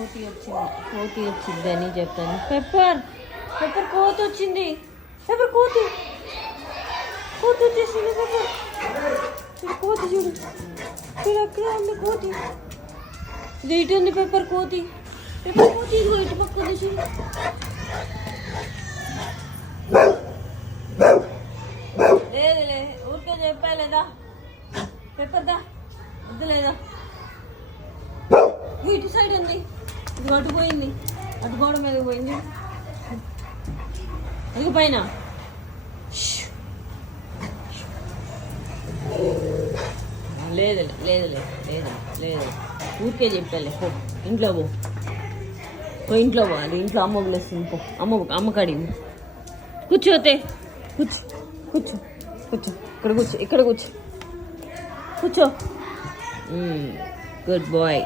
కోతి వచ్చిందని చెప్తాను. పెప్పర్ పెప్పర్ కోతి వచ్చింది. పెప్పర్ కోతి కోతి వచ్చేసింది. పెప్పర్ కోతి చూడు, చూడు అక్కడ ఉంది కోతి. ఇది ఇటు ఉంది పెప్పర్ కోతి. పెప్పర్ కోతి ఇదిగో ఇటు పక్క ఉంది చూడు. లేదులే ఊరికే చెప్పా లేదా పెప్పర్ దా వద్దులేదా. ఇటు సైడ్ ఉంది, ఇది అటు పోయింది, అటు గోడ మీద పోయింది. అది పైన లేదు లేదు లేదు లేదు ఊరికే చెప్పాలి. పో ఇంట్లో పో ఇంట్లో పో. అది ఇంట్లో అమ్మ పిలుస్తుంది. పో అమ్మ కాడికి కూర్చోతే. కూర్చో కూర్చో కూర్చో ఇక్కడ కూర్చో, ఇక్కడ కూర్చో కూర్చో. Good bye.